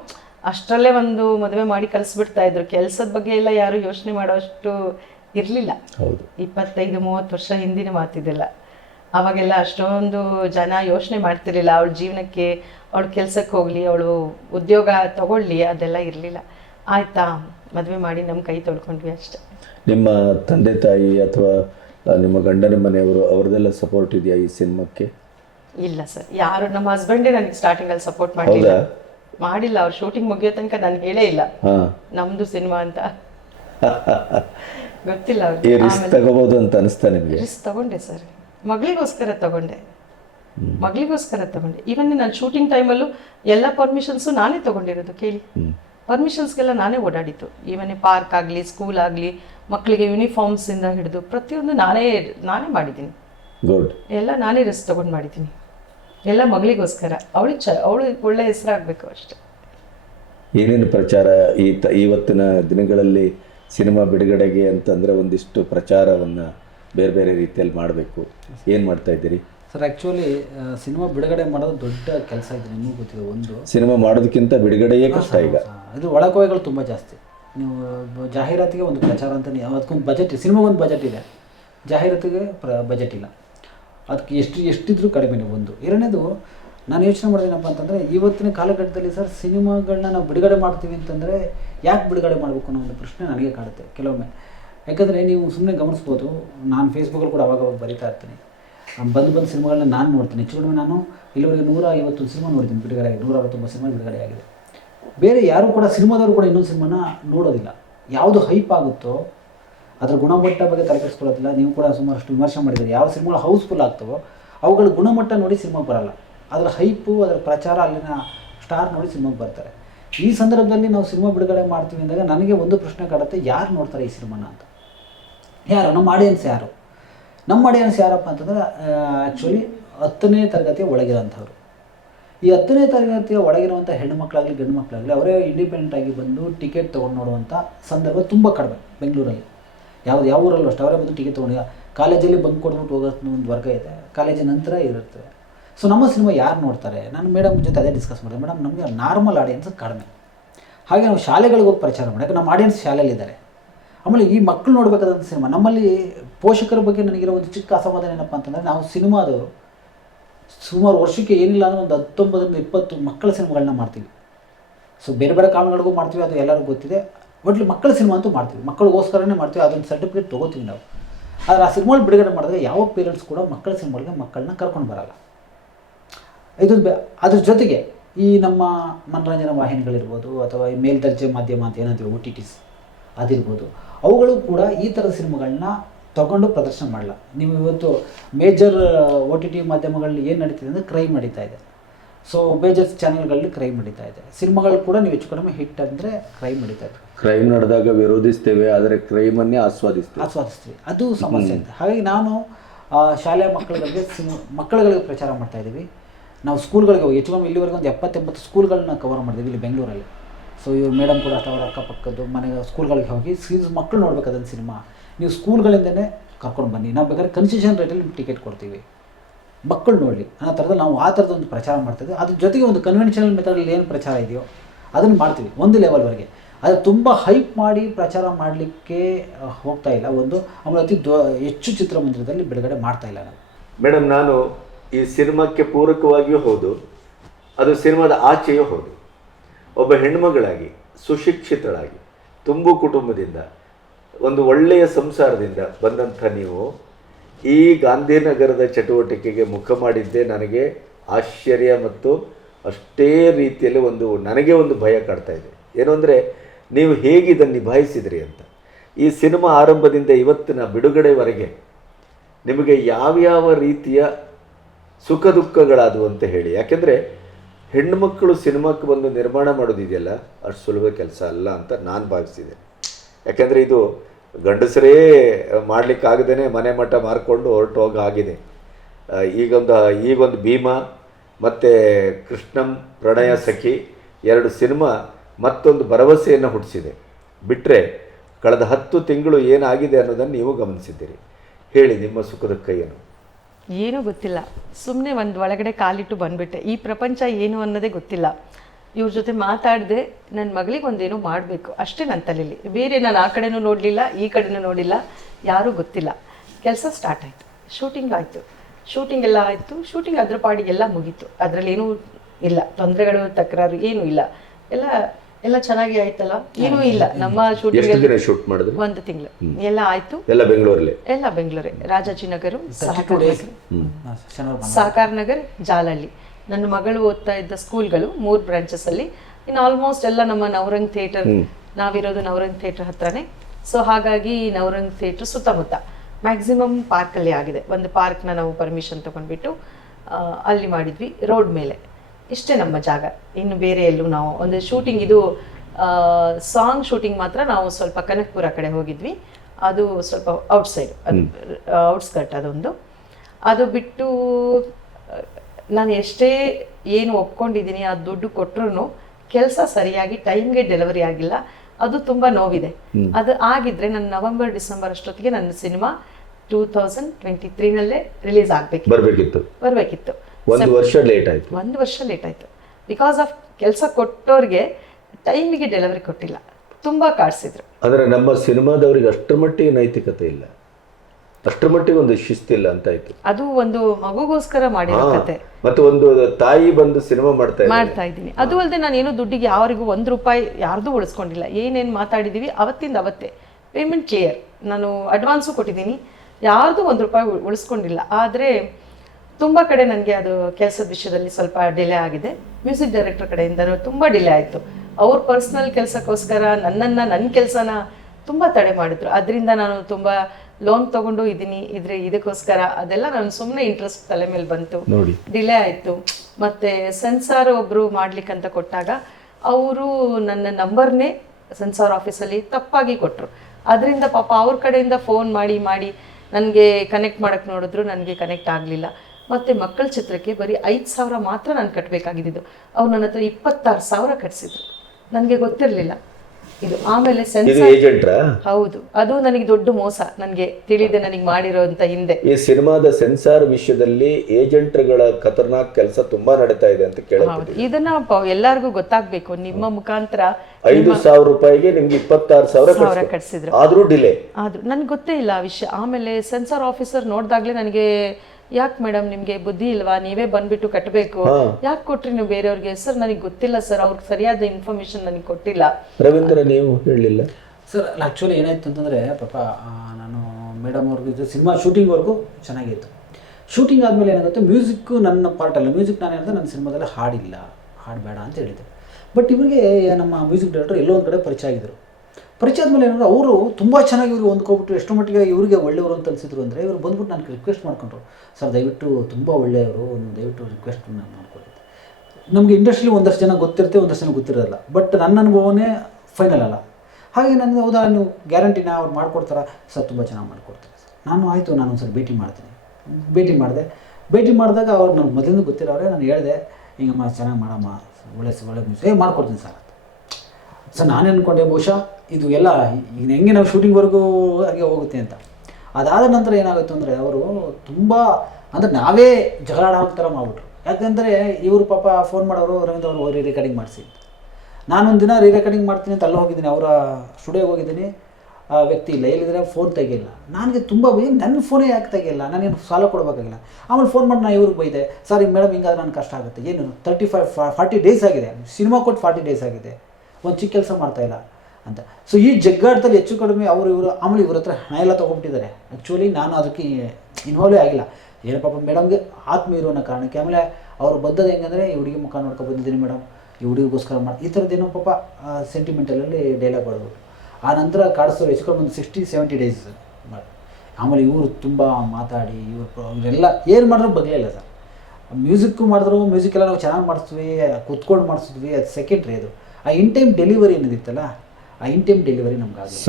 ಅಷ್ಟರಲ್ಲೇ ಒಂದು ಮದುವೆ ಮಾಡಿ ಕಳಿಸ್ಬಿಡ್ತಾ ಇದ್ರು. ಕೆಲಸದ ಬಗ್ಗೆ ಎಲ್ಲ ಯಾರು ಯೋಚನೆ ಮಾಡೋಷ್ಟು ಇರಲಿಲ್ಲ. 25-30 ವರ್ಷ ಹಿಂದಿನ ಮಾತಿದೆಲ್ಲ. ಅವಾಗೆಲ್ಲ ಅಷ್ಟೊಂದು ಜನ ಯೋಚನೆ ಮಾಡ್ತಿರ್ಲಿಲ್ಲ ಅವಳ ಜೀವನಕ್ಕೆ, ಅವಳು ಕೆಲ್ಸಕ್ಕೆ ಹೋಗಲಿ, ಅವಳು ಉದ್ಯೋಗ ತಗೊಳ್ಳಿ, ಅದೆಲ್ಲ ಇರಲಿಲ್ಲ. ಆಯ್ತಾ, ಮದುವೆ ಮಾಡಿ ನಮ್ಮ ಕೈ ತೊಳ್ಕೊಂಡ್ವಿ ಅಷ್ಟೆ. ನಿಮ್ಮ ತಂದೆ ತಾಯಿ ಅಥವಾ ನಿಮ್ಮ ಗಂಡನ ಮನೆಯವರು ಅವ್ರದ್ದೆಲ್ಲ ಸಪೋರ್ಟ್ ಇದೆಯಾ ಈ ಸಿನಿಮಾಕ್ಕೆ? ಇಲ್ಲ ಸರ್, ಯಾರು ನಮ್ಮ ಹಸ್ಬೆಂಡೇ ನನಗೆ ಸ್ಟಾರ್ಟಿಂಗಲ್ಲಿ ಸಪೋರ್ಟ್ ಮಾಡಿಲ್ಲ. ಅವ್ರು ಶೂಟಿಂಗ್ ಮುಗಿಯೋ ತನಕ ನಾನು ಹೇಳೇ ಇಲ್ಲ ನಮ್ದು ಸಿನಿಮಾ ಅಂತ. ಗೊತ್ತಿಲ್ಲ ಅವ್ರಿಗೆ. ರಿಸ್ಕ್ ತಗೋಬಹುದು ಅಂತ ಅನಿಸ್ತಾ ನಿಮಗೆ? ರಿಸ್ಕ್ ತಗೊಂಡೆ ಸರ್, ಮಗಳಿಗೋಸ್ಕರ ತಗೊಂಡೆ. ಈವನ್ ನಾನು ಶೂಟಿಂಗ್ ಟೈಮಲ್ಲೂ ಎಲ್ಲ ಪರ್ಮಿಷನ್ಸು ನಾನೇ ತಗೊಂಡಿರೋದು. ಕೇಳಿ, ಪರ್ಮಿಷನ್ಸ್ಗೆಲ್ಲ ನಾನೇ ಓಡಾಡಿತ್ತು. ಈವನ್ ಪಾರ್ಕ್ ಆಗಲಿ, ಸ್ಕೂಲ್ ಆಗಲಿ, ಮಕ್ಕಳಿಗೆ ಯೂನಿಫಾರ್ಮ್ಸ್ ಇಂದ ಹಿಡಿದು ಪ್ರತಿಯೊಂದು ನಾನೇ ಮಾಡಿದ್ದೀನಿ. ಗುಡ್. ಎಲ್ಲ ನಾನೇ ರಿಸ್ಕ್ ತಗೊಂಡು ಮಾಡಿದ್ದೀನಿ. ಎಲ್ಲ ಮಗಳಿಗೋಸ್ಕರ, ಅವಳಿಗೆ ಒಳ್ಳೆ ಹೆಸರಾಗಬೇಕು ಅಷ್ಟೆ. ಏನೇನು ಪ್ರಚಾರ ಇವತ್ತಿನ ದಿನಗಳಲ್ಲಿ ಸಿನಿಮಾ ಬಿಡುಗಡೆಗೆ ಅಂತಂದರೆ ಒಂದಿಷ್ಟು ಪ್ರಚಾರವನ್ನು ಬೇರೆ ಬೇರೆ ರೀತಿಯಲ್ಲಿ ಮಾಡಬೇಕು. ಏನು ಮಾಡ್ತಾ ಇದ್ದೀರಿ ಸರ್? ಆ್ಯಕ್ಚುಲಿ ಸಿನಿಮಾ ಬಿಡುಗಡೆ ಮಾಡೋದು ದೊಡ್ಡ ಕೆಲಸ ಇದೆ, ನಿಮಗೂ ಗೊತ್ತಿದೆ. ಒಂದು ಸಿನಿಮಾ ಮಾಡೋದಕ್ಕಿಂತ ಬಿಡುಗಡೆಯೇ ಕಷ್ಟ ಈಗ. ಇದು ಒಳಕೋಯಗಳು ತುಂಬ ಜಾಸ್ತಿ. ನೀವು ಜಾಹೀರಾತಿಗೆ ಒಂದು ಪ್ರಚಾರ ಅಂತ ಅದಕ್ಕೊಂದು ಬಜೆಟ್, ಸಿನಿಮಾಗೊಂದು ಬಜೆಟ್ ಇದೆ, ಜಾಹೀರಾತಿಗೆ ಬಜೆಟ್ ಇಲ್ಲ. ಅದಕ್ಕೆ ಎಷ್ಟಿದ್ರೂ ಕಡಿಮೆನೇ. ಒಂದು. ಎರಡನೇದು, ನಾನು ಯೋಚನೆ ಮಾಡೋದೇನಪ್ಪ ಅಂತಂದರೆ, ಇವತ್ತಿನ ಕಾಲಘಟ್ಟದಲ್ಲಿ ಸರ್ ಸಿನಿಮಾಗಳನ್ನ ನಾವು ಬಿಡುಗಡೆ ಮಾಡ್ತೀವಿ ಅಂತಂದರೆ ಯಾಕೆ ಬಿಡುಗಡೆ ಮಾಡಬೇಕು ಅನ್ನೋ ಒಂದು ಪ್ರಶ್ನೆ ನನಗೆ ಕಾಡುತ್ತೆ ಕೆಲವೊಮ್ಮೆ. ಯಾಕಂದರೆ ನೀವು ಸುಮ್ಮನೆ ಗಮನಿಸ್ಬೋದು, ನಾನು ಫೇಸ್ಬುಕ್ಕಲ್ಲಿ ಕೂಡ ಅವಾಗ ಬರಿತಾ ಇರ್ತೀನಿ. ಬಂದು ಸಿನಿಮಾಗಳನ್ನ ನಾನು ನೋಡ್ತೀನಿ. ಹೆಚ್ಚು ಕಡಿಮೆ ನಾನು ಇಲ್ಲಿವರೆಗೆ 150 ಸಿನಿಮಾ ನೋಡಿದ್ದೀನಿ ಬಿಡುಗಡೆ ಆಗಿದೆ. 169 ಸಿನಿಮಾ ಬಿಡುಗಡೆ ಆಗಿದೆ. ಬೇರೆ ಯಾರು ಕೂಡ ಸಿನಿಮಾದವರು ಕೂಡ ಇನ್ನೊಂದು ಸಿನಿಮಾನ ನೋಡೋದಿಲ್ಲ. ಯಾವುದು ಹೈಪ್ ಆಗುತ್ತೋ ಅದರ ಗುಣಮಟ್ಟ ಬಗ್ಗೆ ತಲೆಕೆಡಿಸ್ಕೊಳ್ಳೋದಿಲ್ಲ. ನೀವು ಕೂಡ ಸುಮಾರಷ್ಟು ವಿಮರ್ಶೆ ಮಾಡಿದ್ದೀರಿ. ಯಾವ ಸಿನಿಮಾಗಳು ಹೌಸ್ಫುಲ್ ಆಗ್ತವೋ ಅವುಗಳ ಗುಣಮಟ್ಟ ನೋಡಿ ಸಿನಿಮಾಗೆ ಬರಲ್ಲ. ಅದರ ಹೈಪು, ಅದರ ಪ್ರಚಾರ, ಅಲ್ಲಿನ ಸ್ಟಾರ್ ನೋಡಿ ಸಿನಿಮಾಗೆ ಬರ್ತಾರೆ. ಈ ಸಂದರ್ಭದಲ್ಲಿ ನಾವು ಸಿನಿಮಾ ಬಿಡುಗಡೆ ಮಾಡ್ತೀವಿ ಅಂದಾಗ ನನಗೆ ಒಂದು ಪ್ರಶ್ನೆ ಕಾಡುತ್ತೆ, ಯಾರು ನೋಡ್ತಾರೆ ಈ ಸಿನಿಮಾನ ಅಂತ. ಯಾರು ನಮ್ಮ ಆಡಿಯನ್ಸ್? ಯಾರು ನಮ್ಮ ಆಡಿಯನ್ಸ್ ಯಾರಪ್ಪ ಅಂತಂದರೆ ಆ್ಯಕ್ಚುಲಿ 10ನೇ ತರಗತಿಯ ಒಳಗಿರೋಂಥವ್ರು. ಈ 10ನೇ ತರಗತಿಯ ಒಳಗಿರುವಂಥ ಹೆಣ್ಣು ಮಕ್ಕಳಾಗಲಿ ಗಂಡು ಮಕ್ಕಳಾಗಲಿ ಅವರೇ ಇಂಡಿಪೆಂಡೆಂಟಾಗಿ ಬಂದು ಟಿಕೆಟ್ ತೊಗೊಂಡು ನೋಡುವಂಥ ಸಂದರ್ಭ ತುಂಬ ಕಡಿಮೆ ಬೆಂಗಳೂರಲ್ಲಿ. ಯಾವ ಊರಲ್ಲೂ ಅಷ್ಟೇ ಅವರೇ ಬಂದು ಟಿಕೆಟ್ ತೊಗೊಂಡು, ಕಾಲೇಜಲ್ಲಿ ಬಂದು ಕೊಡ್ಬಿಟ್ಟು ಹೋಗೋ ಒಂದು ವರ್ಗ ಇದೆ, ಕಾಲೇಜಿನ ನಂತರ ಇರುತ್ತೆ. ಸೊ ನಮ್ಮ ಸಿನಿಮಾ ಯಾರು ನೋಡ್ತಾರೆ? ನಾನು ಮೇಡಮ್ ಜೊತೆ ಅದೇ ಡಿಸ್ಕಸ್ ಮಾಡಿದೆ. ಮೇಡಮ್, ನಮಗೆ ನಾರ್ಮಲ್ ಆಡಿಯನ್ಸ್ ಕಡಿಮೆ. ಹಾಗೆ ನಾವು ಶಾಲೆಗಳಿಗೆ ಹೋಗಿ ಪ್ರಚಾರ ಮಾಡಿ, ಯಾಕಂದ್ರೆ ನಮ್ಮ ಆಡಿಯನ್ಸ್ ಶಾಲೆಯಲ್ಲಿದ್ದಾರೆ. ಆಮೇಲೆ ಈ ಮಕ್ಕಳು ನೋಡಬೇಕಾದಂಥ ಸಿನಿಮಾ, ನಮ್ಮಲ್ಲಿ ಪೋಷಕರ ಬಗ್ಗೆ ನನಗಿರೋ ಒಂದು ಚಿಕ್ಕ ಅಸಮಾಧಾನ ಏನಪ್ಪ ಅಂತಂದರೆ, ನಾವು ಸಿನಿಮಾದವರು ಸುಮಾರು ವರ್ಷಕ್ಕೆ ಏನಿಲ್ಲ ಅಂದರೆ ಒಂದು 19-20 ಮಕ್ಕಳ ಸಿನಿಮಾಗಳನ್ನ ಮಾಡ್ತೀವಿ. ಸೊ ಬೇರೆ ಬೇರೆ ಕಾರಣಗಳಿಗೂ ಮಾಡ್ತೀವಿ, ಅದು ಎಲ್ಲರಿಗೂ ಗೊತ್ತಿದೆ. ಒಟ್ಲಿ ಮಕ್ಕಳ ಸಿನಿಮಾ ಅಂತೂ ಮಾಡ್ತೀವಿ, ಮಕ್ಕಳಿಗೋಸ್ಕರನೇ ಮಾಡ್ತೀವಿ. ಅದೊಂದು ಸರ್ಟಿಫಿಕೇಟ್ ತೊಗೋತೀವಿ ನಾವು. ಆದರೆ ಆ ಸಿನಿಮಾಗಳು ಬಿಡುಗಡೆ ಮಾಡಿದ್ರೆ ಯಾವ ಪೇರೆಂಟ್ಸ್ ಕೂಡ ಮಕ್ಕಳ ಸಿನಿಮಾಗಳಿಗೆ ಮಕ್ಕಳನ್ನ ಕರ್ಕೊಂಡು ಬರಲ್ಲ. ಇದೊಂದು ಅದ್ರ ಜೊತೆಗೆ ಈ ನಮ್ಮ ಮನರಂಜನಾ ವಾಹಿನಿಗಳಿರ್ಬೋದು ಅಥವಾ ಈ ಮೇಲ್ದರ್ಜೆ ಮಾಧ್ಯಮ ಅಂತ ಏನಂತೀವಿ OTTs ಅದಿರ್ಬೋದು, ಅವುಗಳು ಕೂಡ ಈ ಥರದ ಸಿನಿಮಾಗಳನ್ನ ತಗೊಂಡು ಪ್ರದರ್ಶನ ಮಾಡಲ್ಲ. ನೀವು ಇವತ್ತು ಮೇಜರ್ OTT ಮಾಧ್ಯಮಗಳಲ್ಲಿ ಏನು ನಡೀತಿದೆ ಅಂದರೆ ಕ್ರೈಮ್ ನಡೀತಾ ಇದೆ. ಸೊ ಮೇಜರ್ ಚಾನೆಲ್ಗಳಲ್ಲಿ ಕ್ರೈಮ್ ನಡೀತಾ ಇದೆ. ಸಿನಿಮಾಗಳು ಕೂಡ ನೀವು ಹೆಚ್ಚು ಕಡಿಮೆ ಹಿಟ್ ಅಂದರೆ ಕ್ರೈಮ್ ನಡೀತಾ ಇದೆ. ಕ್ರೈಮ್ ನಡೆದಾಗ ವಿರೋಧಿಸ್ತೇವೆ, ಆದರೆ ಕ್ರೈಮನ್ನೇ ಆಸ್ವಾದಿಸ್ತೀವಿ. ಅದು ಸಮಸ್ಯೆ ಅಂತ. ಹಾಗಾಗಿ ನಾನು ಶಾಲೆಯ ಮಕ್ಕಳುಗಳಿಗೆ ಪ್ರಚಾರ ಮಾಡ್ತಾ ಇದ್ದೀವಿ. ನಾವು ಸ್ಕೂಲ್ಗಳಿಗೆ ಹೋಗಿ ಹೆಚ್ಚು ಕಮ್ಮಿ ಇಲ್ಲಿವರೆಗೆ ಒಂದು 70-80 ಸ್ಕೂಲ್ಗಳನ್ನ ಕವರ್ ಮಾಡಿದ್ದೀವಿ ಇಲ್ಲಿ ಬೆಂಗಳೂರಲ್ಲಿ. ಸೊ ಇವ್ರು ಮೇಡಮ್ ಕೂಡ ಅಷ್ಟು ಅವರ ಅಕ್ಕಪಕ್ಕದ್ದು ಮನೆಗೆ ಸ್ಕೂಲ್ಗಳಿಗೆ ಹೋಗಿ ಮಕ್ಕಳು ನೋಡ್ಬೇಕಾದಂಥ ಸಿನಿಮಾ ನೀವು ಸ್ಕೂಲ್ಗಳಿಂದನೇ ಕರ್ಕೊಂಡು ಬನ್ನಿ, ನಾವು ಬೇಕಾದ್ರೆ ಕನ್ಸೆಷನ್ ರೇಟಲ್ಲಿ ನಿಮ್ಗೆ ಟಿಕೆಟ್ ಕೊಡ್ತೀವಿ. ಮಕ್ಕಳು ನೋಡಲಿ ಅನ್ನೋ ಥರದಲ್ಲಿ ನಾವು ಆ ಥರದ ಒಂದು ಪ್ರಚಾರ ಮಾಡ್ತಾಯಿದ್ವಿ. ಅದ್ರ ಜೊತೆಗೆ ಒಂದು ಕನ್ವೆನ್ಷನಲ್ ಮೆಥಡಲ್ಲಿ ಏನು ಪ್ರಚಾರ ಇದೆಯೋ ಅದನ್ನು ಮಾಡ್ತೀವಿ ಒಂದು ಲೆವೆಲ್ವರೆಗೆ. ಅದು ತುಂಬ ಹೈಪ್ ಮಾಡಿ ಪ್ರಚಾರ ಮಾಡಲಿಕ್ಕೆ ಹೋಗ್ತಾ ಇಲ್ಲ. ಒಂದು ಆಮೇಲೆ ಹೆಚ್ಚು ಚಿತ್ರಮಂದಿರದಲ್ಲಿ ಬಿಡುಗಡೆ ಮಾಡ್ತಾ ಇಲ್ಲ ನಾವು. ಮೇಡಮ್, ನಾನು ಈ ಸಿನಿಮಾಕ್ಕೆ ಪೂರಕವಾಗಿಯೂ ಹೌದು, ಅದು ಸಿನಿಮಾದ ಆಚೆಯೂ ಹೌದು. ಒಬ್ಬ ಹೆಣ್ಮಗಳಾಗಿ, ಸುಶಿಕ್ಷಿತಳಾಗಿ, ತುಂಬು ಕುಟುಂಬದಿಂದ, ಒಂದು ಒಳ್ಳೆಯ ಸಂಸಾರದಿಂದ ಬಂದಂಥ ನೀವು ಈ ಗಾಂಧಿನಗರದ ಚಟುವಟಿಕೆಗೆ ಮುಖ ಮಾಡಿದ್ದೇ ನನಗೆ ಆಶ್ಚರ್ಯ ಮತ್ತು ಅಷ್ಟೇ ರೀತಿಯಲ್ಲಿ ನನಗೆ ಒಂದು ಭಯ ಕಾಡ್ತಾ ಇದೆ. ಏನು ಅಂದರೆ, ನೀವು ಹೇಗೆ ಇದನ್ನು ನಿಭಾಯಿಸಿದ್ರಿ ಅಂತ. ಈ ಸಿನಿಮಾ ಆರಂಭದಿಂದ ಇವತ್ತಿನ ಬಿಡುಗಡೆವರೆಗೆ ನಿಮಗೆ ಯಾವ್ಯಾವ ರೀತಿಯ ಸುಖ ದುಃಖಗಳಾದವು ಅಂತ ಹೇಳಿ. ಯಾಕೆಂದರೆ ಹೆಣ್ಣುಮಕ್ಕಳು ಸಿನಿಮಾಕ್ಕೆ ಬಂದು ನಿರ್ಮಾಣ ಮಾಡೋದಿದೆಯಲ್ಲ, ಅಷ್ಟು ಸುಲಭ ಕೆಲಸ ಅಲ್ಲ ಅಂತ ನಾನು ಭಾವಿಸಿದೆ. ಯಾಕೆಂದರೆ ಇದು ಗಂಡಸರೇ ಮಾಡಲಿಕ್ಕಾಗದೇ ಮನೆ ಮಠ ಮಾರ್ಕೊಂಡು ಹೊರಟೋಗಿ ಆಗಿದೆ. ಈಗೊಂದು ಭೀಮಾ ಮತ್ತು ಕೃಷ್ಣಂ ಪ್ರಣಯ ಸಖಿ 2 ಸಿನಿಮಾ ಮತ್ತೊಂದು ಭರವಸೆಯನ್ನು ಹುಟ್ಟಿಸಿದೆ. ಬಿಟ್ಟರೆ ಕಳೆದ 10 ತಿಂಗಳು ಏನಾಗಿದೆ ಅನ್ನೋದನ್ನು ನೀವು ಗಮನಿಸಿದ್ದೀರಿ. ಹೇಳಿ, ನಿಮ್ಮ ಸುಖದ ಏನು? ಏನೂ ಗೊತ್ತಿಲ್ಲ, ಸುಮ್ಮನೆ ಒಂದು ಒಳಗಡೆ ಕಾಲಿಟ್ಟು ಬಂದುಬಿಟ್ಟೆ. ಈ ಪ್ರಪಂಚ ಏನು ಅನ್ನೋದೇ ಗೊತ್ತಿಲ್ಲ. ಇವ್ರ ಜೊತೆ ಮಾತಾಡಿದೆ, ನನ್ನ ಮಗಳಿಗೆ ಒಂದೇನೋ ಮಾಡಬೇಕು ಅಷ್ಟೇ ನನ್ನ ತಲೆಯಲ್ಲಿ. ಬೇರೆ ನಾನು ಆ ಕಡೆನೂ ನೋಡಲಿಲ್ಲ, ಈ ಕಡೆನೂ ನೋಡಿಲ್ಲ, ಯಾರೂ ಗೊತ್ತಿಲ್ಲ. ಕೆಲಸ ಸ್ಟಾರ್ಟ್ ಆಯಿತು, ಶೂಟಿಂಗ್ ಆಯಿತು, ಶೂಟಿಂಗ್ ಎಲ್ಲ ಆಯಿತು. ಶೂಟಿಂಗ್ ಅದ್ರ ಪಾಡಿಗೆಲ್ಲ ಮುಗೀತು. ಅದರಲ್ಲಿ ಏನೂ ಇಲ್ಲ, ತೊಂದರೆಗಳು ತಕರಾರು ಏನೂ ಇಲ್ಲ, ಎಲ್ಲ ಚೆನ್ನಾಗಿ ಆಯ್ತಲ್ಲ, ಏನೂ ಇಲ್ಲ. ನಮ್ಮ ಶೂಟಿಂಗ್ ಶೂಟ್ ಮಾಡಿದ್ರು 1 ತಿಂಗಳು ಎಲ್ಲ ಆಯಿತು. ಎಲ್ಲ ಬೆಂಗಳೂರೇ, ರಾಜಾಜಿನಗರ, ಸಹಕಾರ ನಗರ್, ಜಾಲಹಳ್ಳಿ. ನನ್ನ ಮಗಳು ಓದ್ತಾ ಇದ್ದ ಸ್ಕೂಲ್ಗಳು 3 ಬ್ರಾಂಚಸ್ಸಲ್ಲಿ. ಇನ್ನು ಆಲ್ಮೋಸ್ಟ್ ಎಲ್ಲ ನಮ್ಮ ನವರಂಗ್ ಥಿಯೇಟರ್, ನಾವಿರೋದು ನವರಂಗ್ ಥಿಯೇಟರ್ ಹತ್ರನೇ. ಸೊ ಹಾಗಾಗಿ ನವರಂಗ್ ಥಿಯೇಟರ್ ಸುತ್ತಮುತ್ತ ಮ್ಯಾಕ್ಸಿಮಮ್ ಪಾರ್ಕಲ್ಲಿ ಆಗಿದೆ. ಒಂದು ಪಾರ್ಕ್ನ ನಾವು ಪರ್ಮಿಷನ್ ತೊಗೊಂಡ್ಬಿಟ್ಟು ಅಲ್ಲಿ ಮಾಡಿದ್ವಿ, ರೋಡ್ ಮೇಲೆ. ಇಷ್ಟೇ ನಮ್ಮ ಜಾಗ, ಇನ್ನು ಬೇರೆ ಎಲ್ಲೂ ನಾವು ಒಂದು ಶೂಟಿಂಗ್, ಇದು ಸಾಂಗ್ ಶೂಟಿಂಗ್ ಮಾತ್ರ ನಾವು ಸ್ವಲ್ಪ ಕನಕಪುರ ಕಡೆ ಹೋಗಿದ್ವಿ. ಅದು ಸ್ವಲ್ಪ ಔಟ್ಸೈಡ್, ಅದು ಔಟ್ಸ್ಕರ್ಟ್ ಅದೊಂದು. ಅದು ಬಿಟ್ಟು ನಾನು ಎಷ್ಟೇ ಏನು ಒಪ್ಕೊಂಡಿದ್ದೀನಿ, ಆ ದುಡ್ಡು ಕೊಟ್ಟರು ಕೆಲಸ ಸರಿಯಾಗಿ ಟೈಮ್ಗೆ ಡೆಲಿವರಿ ಆಗಿಲ್ಲ. ಅದು ತುಂಬ ನೋವಿದೆ. ಅದು ಆಗಿದ್ರೆ ನನ್ನ ನವೆಂಬರ್ ಡಿಸೆಂಬರ್ ಅಷ್ಟೊತ್ತಿಗೆ ನನ್ನ ಸಿನಿಮಾ 2023ನಲ್ಲೇ ರಿಲೀಸ್ ಬರಬೇಕಿತ್ತು. 1 ವರ್ಷ ಲೇಟ್ ಆಯಿತು. ಬಿಕಾಸ್ ಆಫ್ ಕೆಲಸ ಕೊಟ್ಟೋರಿಗೆ ಟೈಮಿಗೆ ಡೆಲಿವರಿ ಕೊಟ್ಟಿಲ್ಲ, ತುಂಬ ಕಾಡಿಸಿದ್ರು. ಅಂದರೆ ನಮ್ಮ ಸಿನಿಮಾದವ್ರಿಗೆ ಅಷ್ಟರ ಮಟ್ಟಿಗೆ ನೈತಿಕತೆ ಇಲ್ಲ, ಅಷ್ಟರ ಮಟ್ಟಿಗೆ ಒಂದು ಶಿಸ್ತಿಲ್ಲ ಅಂತ ಆಯ್ತು. ಅದು ಒಂದು ಮಗುಗೋಸ್ಕರ ಮಾಡಿರೋ ಕತೆ. ಮತ್ತು ಒಂದು ತಾಯಿ ಬಂದು ಸಿನಿಮಾ ಮಾಡ್ತಾ ಇದ್ದೀನಿ. ಅದು ಅಲ್ಲದೆ ನಾನು ಏನೋ ದುಡ್ಡಿಗೆ ಯಾರಿಗೂ 1 ರೂಪಾಯಿ ಯಾರ್ದು ಉಳಿಸ್ಕೊಂಡಿಲ್ಲ. ಏನೇನು ಮಾತಾಡಿದ್ದೀವಿ ಅವತ್ತಿಂದ ಅವತ್ತೇ ಪೇಮೆಂಟ್ ಕ್ಲಿಯರ್. ನಾನು ಅಡ್ವಾನ್ಸು ಕೊಟ್ಟಿದ್ದೀನಿ, ಯಾರ್ದು 1 ರೂಪಾಯಿ ಉಳಿಸ್ಕೊಂಡಿಲ್ಲ. ಆದರೆ ತುಂಬ ಕಡೆ ನನಗೆ ಅದು ಕೆಲಸದ ವಿಷಯದಲ್ಲಿ ಸ್ವಲ್ಪ ಡಿಲೇ ಆಗಿದೆ. ಮ್ಯೂಸಿಕ್ ಡೈರೆಕ್ಟರ್ ಕಡೆಯಿಂದನೂ ತುಂಬ ಡಿಲೇ ಆಯಿತು. ಅವ್ರ ಪರ್ಸ್ನಲ್ ಕೆಲಸಕ್ಕೋಸ್ಕರ ನನ್ನ ಕೆಲಸನ ತುಂಬ ತಡೆ ಮಾಡಿದ್ರು. ಅದರಿಂದ ನಾನು ತುಂಬ ಲೋನ್ ತೊಗೊಂಡು ಇದಕ್ಕೋಸ್ಕರ ಅದೆಲ್ಲ ನಾನು ಸುಮ್ಮನೆ ಇಂಟ್ರೆಸ್ಟ್ ತಲೆ ಮೇಲೆ ಬಂತು, ಡಿಲೇ ಆಯಿತು. ಮತ್ತು ಸೆನ್ಸಾರ್ ಒಬ್ಬರು ಮಾಡ್ಲಿಕ್ಕಂತ ಕೊಟ್ಟಾಗ ಅವರು ನನ್ನ ನಂಬರ್ನೇ ಸೆನ್ಸಾರ್ ಆಫೀಸಲ್ಲಿ ತಪ್ಪಾಗಿ ಕೊಟ್ಟರು. ಅದರಿಂದ ಪಾಪ ಅವ್ರ ಕಡೆಯಿಂದ ಫೋನ್ ಮಾಡಿ ನನಗೆ ಕನೆಕ್ಟ್ ಮಾಡೋಕ್ಕೆ ನೋಡಿದ್ರು, ನನಗೆ ಕನೆಕ್ಟ್ ಆಗಲಿಲ್ಲ. ಮತ್ತು ಮಕ್ಕಳ ಚಿತ್ರಕ್ಕೆ ಬರೀ 5,000 ಮಾತ್ರ ನಾನು ಕಟ್ಟಬೇಕಾಗಿದ್ದು. ಅವ್ರು ನನ್ನ ಹತ್ರ 26,000 ಕಟ್ಟಿಸಿದ್ರು. ನನಗೆ ಗೊತ್ತಿರಲಿಲ್ಲ ಇದು. ಆಮೇಲೆ ಸೆನ್ಸಾರ್, ಹೌದು, ಅದು ನನಗೆ ದೊಡ್ಡ ಮೋಸ. ನನಗೆ ತಿಳಿದೆ, ನನಗೆ ಮಾಡಿರೋಂಥ ಹಿಂದೆ. ಈ ಸಿನಿಮಾದ ಸೆನ್ಸಾರ್ ವಿಷಯದಲ್ಲಿ ಏಜೆಂಟ್ಗಳ ಖತರ್ನಾಕ್ ಕೆಲಸ ತುಂಬಾ ನಡೀತಾ ಇದೆ ಅಂತ ಕೇಳಿದ್ವಿ. ಇದನ್ನ ಎಲ್ಲರಿಗೂ ಗೊತ್ತಾಗಬೇಕು. ನಿಮ್ಮ ಮುಖಾಂತರ 5,000 ರೂಪಾಯಿಗೆ ನಿಮ್ಗೆ 26,000 ಕಟ್ಟಿಸಿದ್ರು. ಆದ್ರೂ ಡಿಲೇ. ನನಗೆ ಗೊತ್ತೇ ಇಲ್ಲ ಆ ವಿಷಯ. ಆಮೇಲೆ ಸೆನ್ಸಾರ್ ಆಫೀಸರ್ ನೋಡಿದಾಗಲೇ ನನಗೆ, ಯಾಕೆ ಮೇಡಮ್ ನಿಮಗೆ ಬುದ್ಧಿ ಇಲ್ವಾ, ನೀವೇ ಬಂದ್ಬಿಟ್ಟು ಕಟ್ಟಬೇಕು, ಯಾಕೆ ಕೊಟ್ರಿ ನೀವು ಬೇರೆಯವ್ರಿಗೆ? ಸರ್ ನನಗೆ ಗೊತ್ತಿಲ್ಲ ಸರ್, ಅವ್ರಿಗೆ ಸರಿಯಾದ ಇನ್ಫಾರ್ಮೇಶನ್ ನನಗೆ ಕೊಟ್ಟಿಲ್ಲ. ರವೀಂದ್ರ, ನೀವು ಹೇಳಲಿಲ್ಲ ಸರ್? ಆ್ಯಕ್ಚುಲಿ ಏನಾಯ್ತು ಅಂತಂದರೆ, ಪಾಪ ನಾನು ಮೇಡಮ್ ಅವ್ರಿಗೆ ಸಿನಿಮಾ ಶೂಟಿಂಗ್ವರೆಗೂ ಚೆನ್ನಾಗಿತ್ತು. ಶೂಟಿಂಗ್ ಆದಮೇಲೆ ಏನಾಗುತ್ತೆ, ಮ್ಯೂಸಿಕ್ಕು ನನ್ನ ಪಾರ್ಟ್ ಅಲ್ಲ. ಮ್ಯೂಸಿಕ್ ನಾನು ಹೇಳಿದೆ ನನ್ನ ಸಿನಿಮಾದಲ್ಲಿ ಹಾಡಬೇಡ ಅಂತ ಹೇಳಿದೆ. ಬಟ್ ಇವರಿಗೆ ನಮ್ಮ ಮ್ಯೂಸಿಕ್ ಡೈರೆಕ್ಟರ್ ಎಲ್ಲೋ ಒಂದು ಕಡೆ ಪರಿಚಯ ಆಗಿದ್ದರು. ಪರಿಚಯ ಆದಮೇಲೆ ಏನಂದರೆ ಅವರು ತುಂಬ ಚೆನ್ನಾಗಿ ಇವ್ರಿಗೆ ಹೊಂದ್ಕೊಬಿಟ್ಟು ಎಷ್ಟು ಮಟ್ಟಿಗೆ ಇವರಿಗೆ ಒಳ್ಳೆಯವರು ಅಂತ ಅನಿಸಿದ್ರು ಅಂದರೆ, ಇವರು ಬಂದ್ಬಿಟ್ಟು ನನಗೆ ರಿಕ್ವೆಸ್ಟ್ ಮಾಡ್ಕೊಂಡ್ರು, ಸರ್ ದಯವಿಟ್ಟು ತುಂಬ ಒಳ್ಳೆಯವರು, ದಯವಿಟ್ಟು ರಿಕ್ವೆಸ್ಟ್ ನಾನು ಮಾಡ್ಕೊಡ್ತೀನಿ. ನಮಗೆ ಇಂಡಸ್ಟ್ರಿಲಿ ಒಂದಷ್ಟು ಜನ ಗೊತ್ತಿರುತ್ತೆ, ಒಂದಷ್ಟು ಜನ ಗೊತ್ತಿರೋಲ್ಲ. ಬಟ್ ನನ್ನ ಅನುಭವನೇ ಫೈನಲ್ ಅಲ್ಲ. ಹಾಗೆ ನನಗೆ ಹೌದಾ ನೀವು ಗ್ಯಾರಂಟಿನ ಅವ್ರು ಮಾಡ್ಕೊಡ್ತಾರ? ಸರ್ ತುಂಬ ಚೆನ್ನಾಗಿ ಮಾಡ್ಕೊಡ್ತಾರೆ ಸರ್. ನಾನು ಆಯಿತು, ನಾನು ಒಂದು ಸಲ ಭೇಟಿ ಮಾಡ್ತೀನಿ. ಭೇಟಿ ಮಾಡಿದಾಗ ಅವ್ರು ನನಗೆ ಮೊದಲಿಂದ ಗೊತ್ತಿರೋರೆ. ನಾನು ಹೇಳಿದೆ, ಹಿಂಗಮ್ಮ ಚೆನ್ನಾಗಿ ಮಾಡಮ್ಮ, ಒಳ್ಳೆ ಮ್ಯೂಸಿಕ್ ಮಾಡ್ಕೊಡ್ತೀನಿ ಸರ್. ಸರ್ ನಾನು ಅಂದ್ಕೊಂಡೆ ಬಹುಶಃ ಇದು ಎಲ್ಲ ಈಗ ಹೆಂಗೆ ನಾವು ಶೂಟಿಂಗ್ವರೆಗೂ ಹಾಗೆ ಹೋಗುತ್ತೆ ಅಂತ. ಅದಾದ ನಂತರ ಏನಾಗುತ್ತೆ ಅಂದರೆ, ಅವರು ತುಂಬ ಅಂದರೆ ನಾವೇ ಜಗಳ ಆಡೋ ಥರ ಮಾಡ್ಬಿಟ್ರು. ಯಾಕಂದರೆ ಇವರು ಪಾಪ ಫೋನ್ ಮಾಡೋರು ರವೀಂದ್ರ ಅವರು ರೀ ರೆಕಾರ್ಡಿಂಗ್ ಮಾಡಿಸಿ ಅಂತ. ನಾನೊಂದು ದಿನ ರೀ ರೆಕಾರ್ಡಿಂಗ್ ಮಾಡ್ತೀನಿ ಅಂತ ಅಲ್ಲಿ ಹೋಗಿದ್ದೀನಿ, ಅವರ ಸ್ಟುಡಿಯೋಗೆ ಹೋಗಿದ್ದೀನಿ. ಆ ವ್ಯಕ್ತಿ ಇಲ್ಲ, ಎಲ್ಲಿದ್ರೆ ಫೋನ್ ತೆಗಿಲ್ಲ. ನನಗೆ ತುಂಬ ನನ್ನ ಫೋನೇ ಯಾಕೆ ತೆಗಿಲ್ಲ, ನಾನೇನು ಸಾಲ ಕೊಡಬೇಕಾಗಿಲ್ಲ. ಆಮೇಲೆ ಫೋನ್ ಮಾಡಿ ನಾನು ಇವ್ರಿಗೆ ಬೈದೆ, ಸರ್ ಈ ಮೇಡಮ್ ಹಿಂಗಾದ್ರೆ ನನ್ನ ಕಷ್ಟ ಆಗುತ್ತೆ. ಏನು 40 ಡೇಸ್ ಆಗಿದೆ, ಸಿನಿಮಾ ಕೊಟ್ಟು 40 ಡೇಸ್ ಆಗಿದೆ, ಒಂದು ಚಿಕ್ಕ ಕೆಲಸ ಮಾಡ್ತಾಯಿಲ್ಲ ಅಂತ. ಸೊ ಈ ಜಗ್ಗಾಟದಲ್ಲಿ ಹೆಚ್ಚು ಕಡಿಮೆ ಅವರು ಆಮೇಲೆ ಇವ್ರ ಹತ್ರ ಹಣ ಎಲ್ಲ ತೊಗೊಂಬಿಟ್ಟಿದ್ದಾರೆ. ಆ್ಯಕ್ಚುಲಿ ನಾನು ಅದಕ್ಕೆ ಇನ್ವಾಲ್ವೇ ಆಗಿಲ್ಲ. ಏನು ಪಾಪ ಮೇಡಮ್ಗೆ ಆತ್ಮೀಯ ಇರೋ ಕಾರಣಕ್ಕೆ. ಆಮೇಲೆ ಅವರು ಬಂದದ್ದು ಹೆಂಗಂದರೆ ಈ ಹುಡುಗಿ ಮುಖ ನೋಡ್ಕೊಂಡು ಬಂದಿದ್ದೀನಿ ಮೇಡಮ್, ಈ ಹುಡುಗಿಗೋಸ್ಕರ ಮಾಡಿ ಈ ಥರದ್ದೇನೋ ಪಾಪ ಸೆಂಟಿಮೆಂಟಲಲ್ಲಿ ಡೈಲಾಗ್ ಹೊಡೆದ್ಬಿಟ್ಟು ಆ ನಂತರ ಕಾಡಿಸೋರು ಹೆಚ್ಚು ಕಡಿಮೆ ಒಂದು 60-70 ಡೇಸ್ ಮಾಡಿ. ಆಮೇಲೆ ಇವರು ತುಂಬ ಮಾತಾಡಿ ಇವರೆಲ್ಲ ಏನು ಮಾಡಿದ್ರು ಬಗ್ಲಿಲ್ಲ ಸರ್. ಮ್ಯೂಸಿಕ್ಕು ಮಾಡಿದ್ರು, ಮ್ಯೂಸಿಕ್ಕೆಲ್ಲ ನಾವು ಚೆನ್ನಾಗಿ ಮಾಡಿಸ್ತೀವಿ, ಕೂತ್ಕೊಂಡು ಮಾಡಿಸಿದ್ವಿ, ಅದು ಸೆಕೆಂಡ್ರಿ. ಅದು ಆ ಇನ್ ಟೈಮ್ ಡೆಲಿವರಿ ಏನಿದಿತ್ತಲ್ಲ, ಆ ಇನ್ ಟೈಮ್ ಡೆಲಿವರಿ ನಮ್ಗಾಗಲಿ.